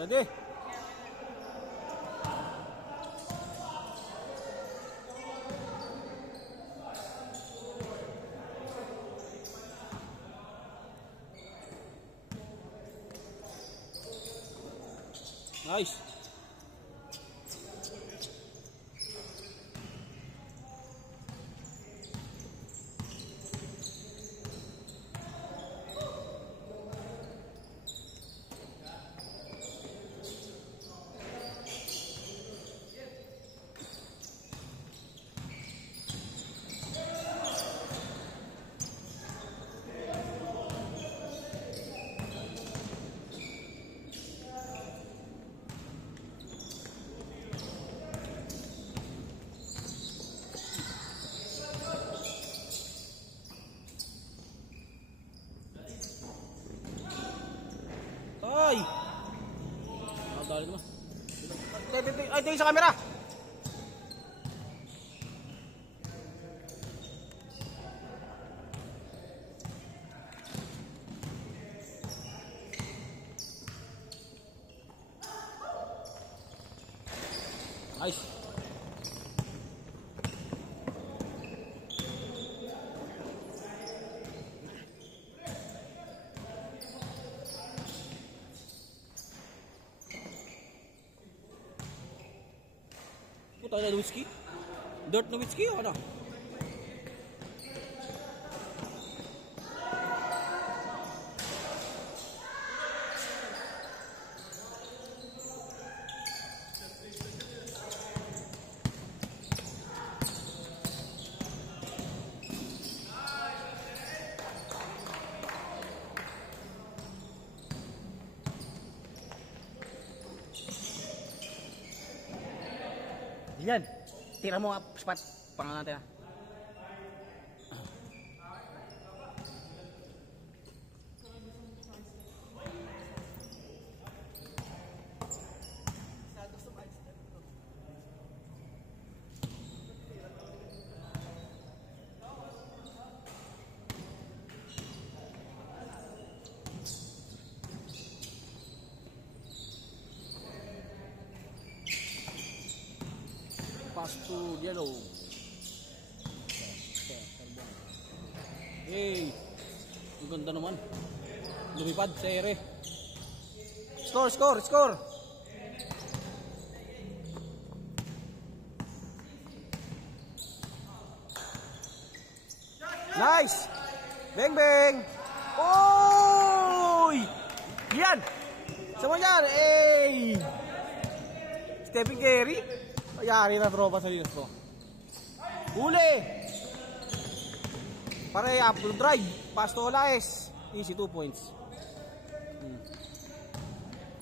Ready? Nice. Ay! Dali naman. Ay, tingin sa camera! Nice! Puta na Nowitzki? Dirt Nowitzki o ano? Yan, tira mo nga spot pangalan natin. Pass to yellow. Hey, ang ganda naman. Lumipad sa ere. Score, score, score. Nice. Bang bang. Oy! Yan. Sama yan. Hey. Stephen Curry. Yari na tropa sa Linus ko. Huli! Pare up to drive. Pass to Olaes. Easy 2 points.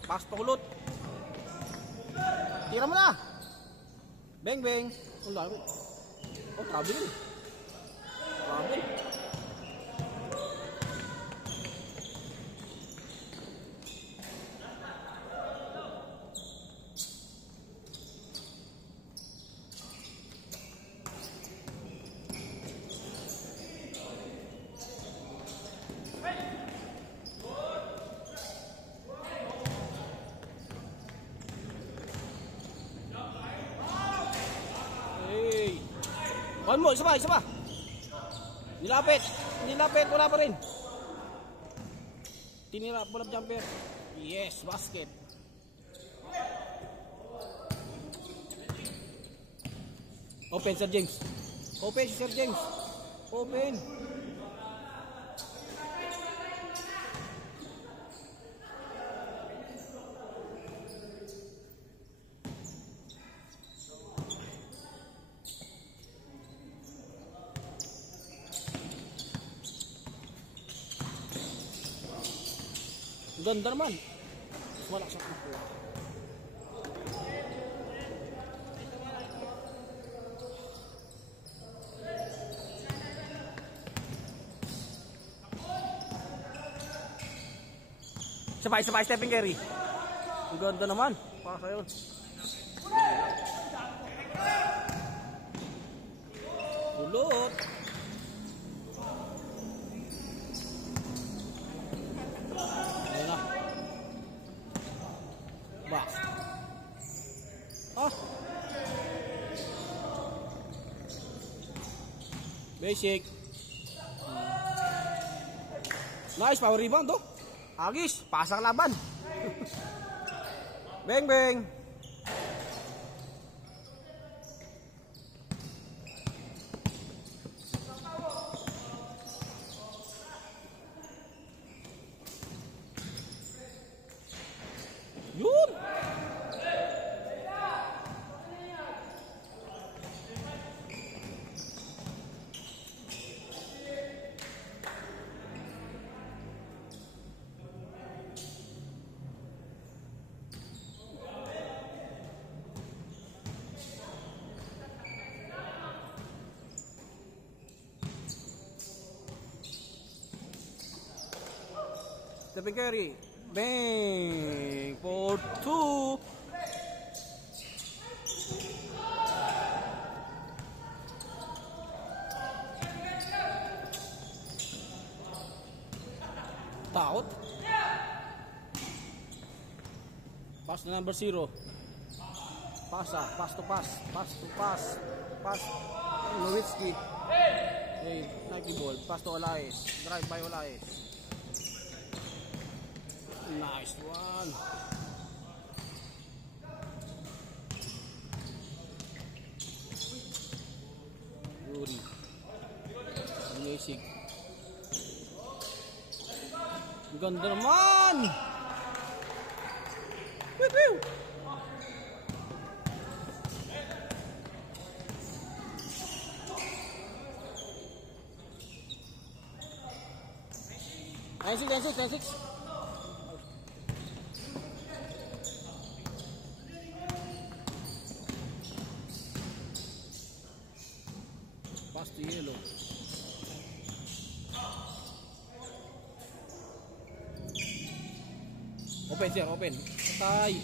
Pass to Kulot. Tira mo na. Bang bang. Oh, travel. Travel. One more, isa pa, isa pa. Nilapit, nilapit, wala pa rin. Tinira, pull up jumper. Yes, basket. Open, Sir James. Open, Sir James. Open. Ganda naman. Wala sa kuko. Sabay-sabay Stephen Curry. Ang ganda naman. Para sa'yo. Kulot. Basic. Nice, power rebound oh. Agis, pasang laban. Beng beng. Yun. Stephen Curry, bang for 2. Takot. Pass na number 0. Pass to pass. Nowitzki. Hey, Nike ball. Pass to Olaes. Drive by Olaes. Nice one. Yuri. Basic. Ganda naman. Woo! Nine six. Pass to yellow. Open sir, open. Tay.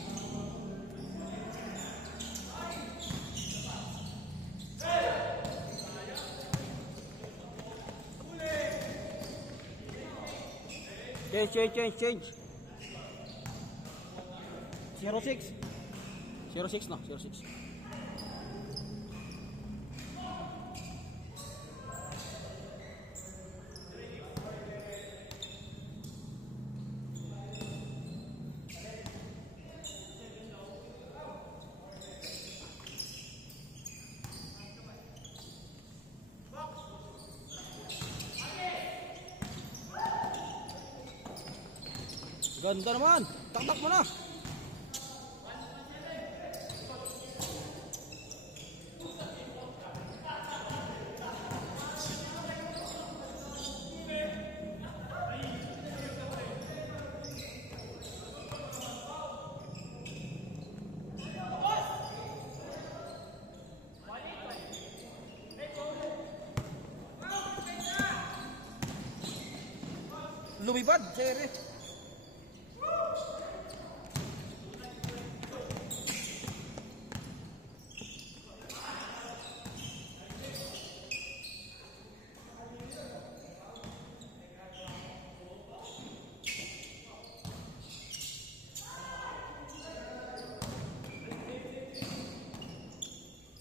Change. 06 no, 06. Ganda naman. Taktak mo na. Lumipad, sere.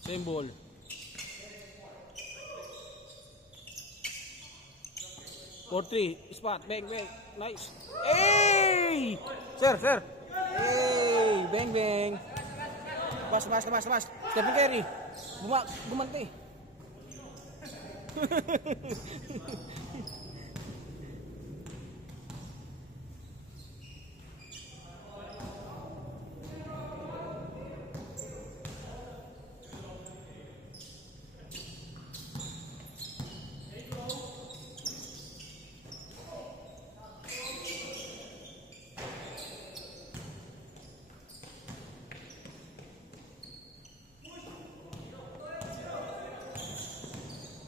Same ball. For 3, spot, bang. Nice. Hey! Sir. Hey! Bang. Pass. Stephen Curry. Bumante.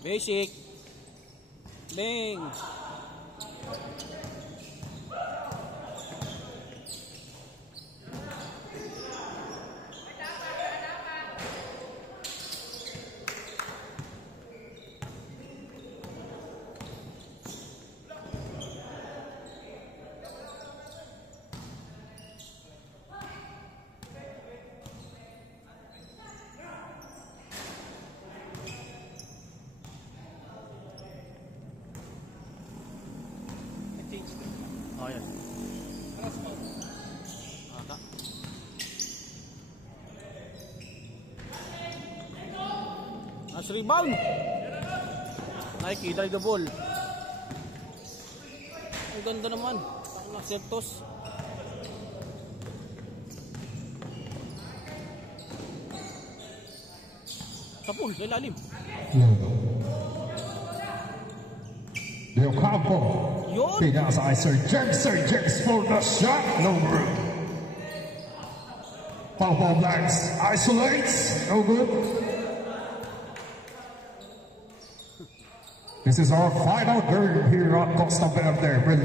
Basic. Bang. As rebound. Nike, drive the ball. Ang ganda naman. Septos. Sa pool, sa ilalim. Del Campo. Yun. Pinasa ay Sir James for the shot. No room. Pau Blacks isolates. No good. This is our final game here at Costa Verde. We'd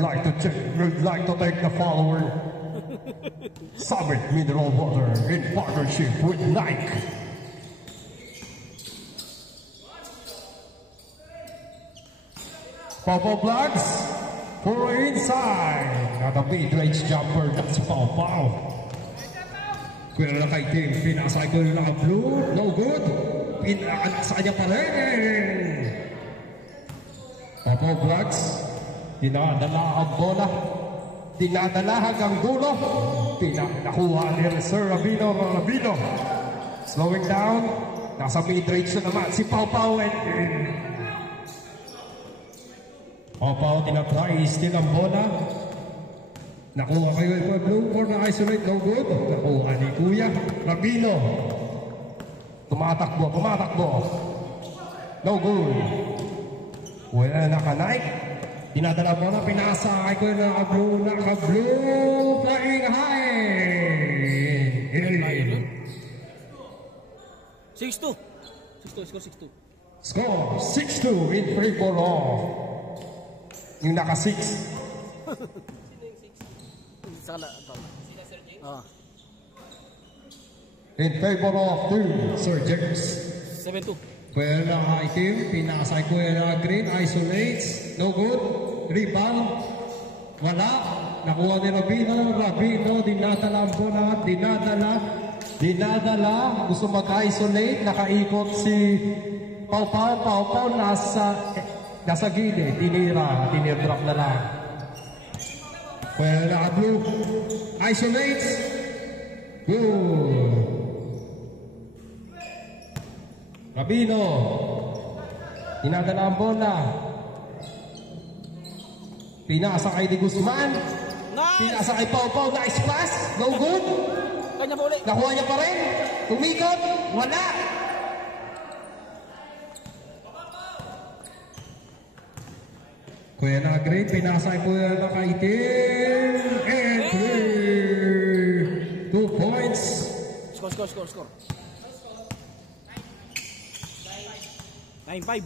like to take the following Summit Mineral Water in partnership with Nike. Pau Blacks for inside. At a mid-range jumper. That's Pau. Kuya na kay team. Pinasay ko yung naka-blue. No good. Pinasa kanya pa rin. Pau Blacks, dinadala ang bola, dinadala hanggang dulo, nakuha ni Sir Rabino. Slowing down, nasa mid-range na naman si Pau. Pau tinatry, still ang bola, nakuha kayo ito, blue for na isolate, no good, nakuha ni Kuya Rabino, tumatakbo, no good. Wala naka-Nike. Dinadala mo na pinasa. Ay ko naka-blue. Flying high. 6-2. Score 6-2. Score 6-2 in favor of yung naka-6. In favor of Sir James. 7-2. Well, naka-itim, pinasay ko yung green, isolates, no good, rebound, wala, nakuha ni Rabino, dinadala ang bola, dinadala, gusto mag-isolate, nakaikot si Pau, nasa gilid, tinirap na lang. Well, naka-blue, isolates, good. Rabino, dinadala ang bola. Pinasa kay Di Guzman. Nice! Pinasa kay Pau, nice pass. No good. Kanya pa ulit. Nakuha niya pa rin. Tumikot. Wala. Kuya na green, pinasa kay Kuya na kaitim. And 2 points. Score. 9-5.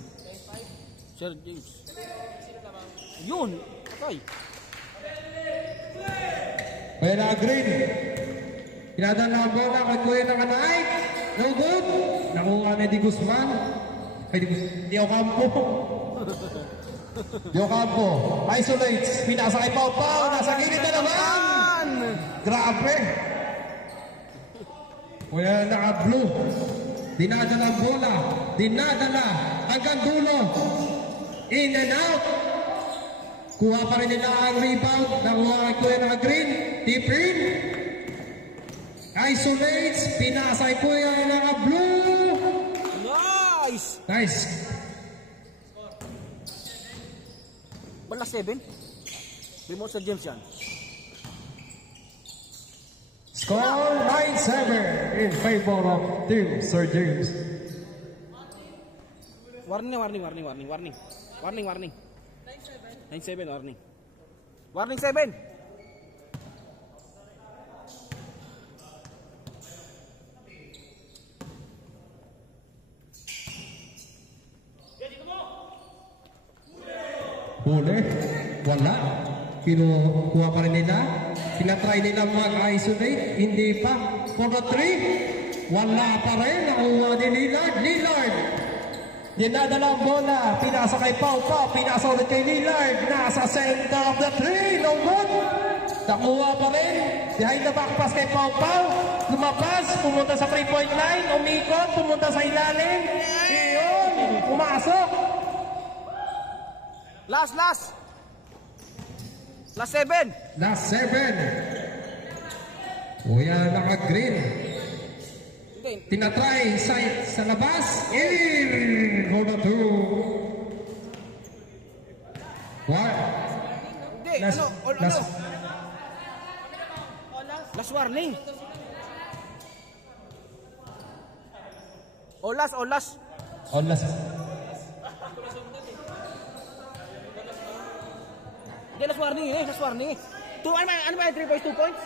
Sir James. Yun. Okay. Kuya na green. Pinadala ang bola kay Kuya na Nike. No good. Nakuha ni Di Guzman. Di Ocampo. Isolates. Pinasa kay Pau. Nasa gilid na naman. Grabe. Kuya naka-blue. Dinadala ang bola. Hanggang dulo. In and out. Kuha pa rin nila ang rebound. Nakuha kay Kuya naka-green. Deep in. Isolates. Pinasa kay Kuya naka-blue. Nice. Bala 7. Remote sa James yan. Score 9-7 in favor of Team Sir James. Warning. 9-7 warning. Warning 7. Huli. Wala. Kinukuha pa rin nila. Tinatry nila mag-isolate. Hindi pa. For the 3. Wala pa rin. Nakuha ni Lillard. Dinadala ang bola. Pinasa kay Pau. Pinasa ulit kay Lillard. Nasa center of the 3. No good. Nakuha pa rin. Behind the back pass kay Pau. Lumabas. Pumunta sa 3-point line. Umikot. Pumunta sa ilalim. Iyon. Pumasok. Last 7. Last 7. Kuya naka-green. Tinatry sa labas. for the two. What? Hindi, Last, ano? last, Last warning. Olas. oh, last. Hindi, last warning eh. Ano ba 3 points, 2 points?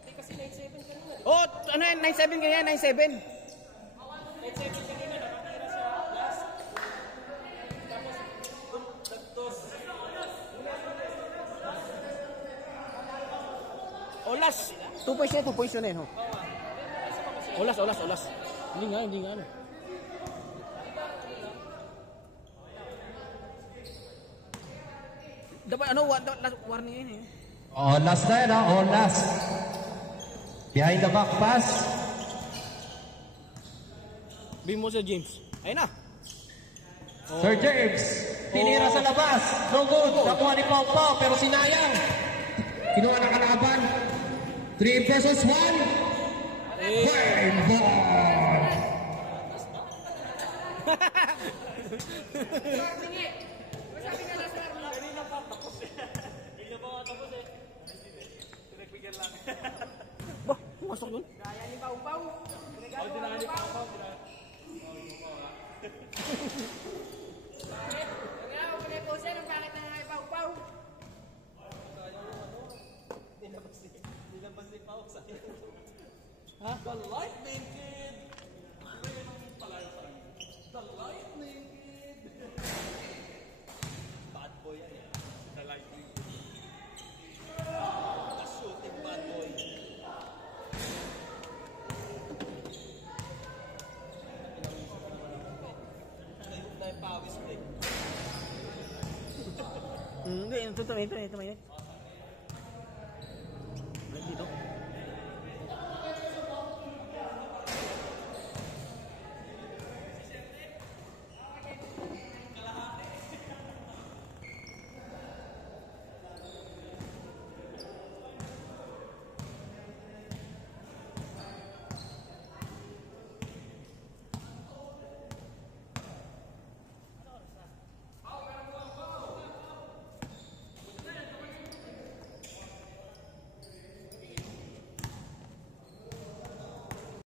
Hindi kasi 9-7 kanina. Oh, ano yan, 9-7 ganyan, 9-7. 9-7 kanina, nakatira siya last. Tapos, nagtos. Olas. 2 points yun, 2 points yun eh. No? Olas. Hindi nga. Ano. Dapat last warning yun eh. Oh, last na yun, oh, last. Behind the back pass. Bigyan mo sa James. Ayun na. Sir James, tinira sa labas. No good. Nakuha ni Pau Pau, pero sinayang. Kinuha na kalaban. 3 versus 1. Game ball. Bah, masok yun. Kaya ni Pau-Pau. Dinali ni Pau-Pau. Kaya ako pinay po siya nung bakit na nga Pau-Pau. Nilabas ni Pau sa iyo. Ha? The lightning kid. The lightning kid. Bad boy yan eh. The lightning kid. The shooting bad boy. Nahihop na yung pawis ko eh. Hindi, ito.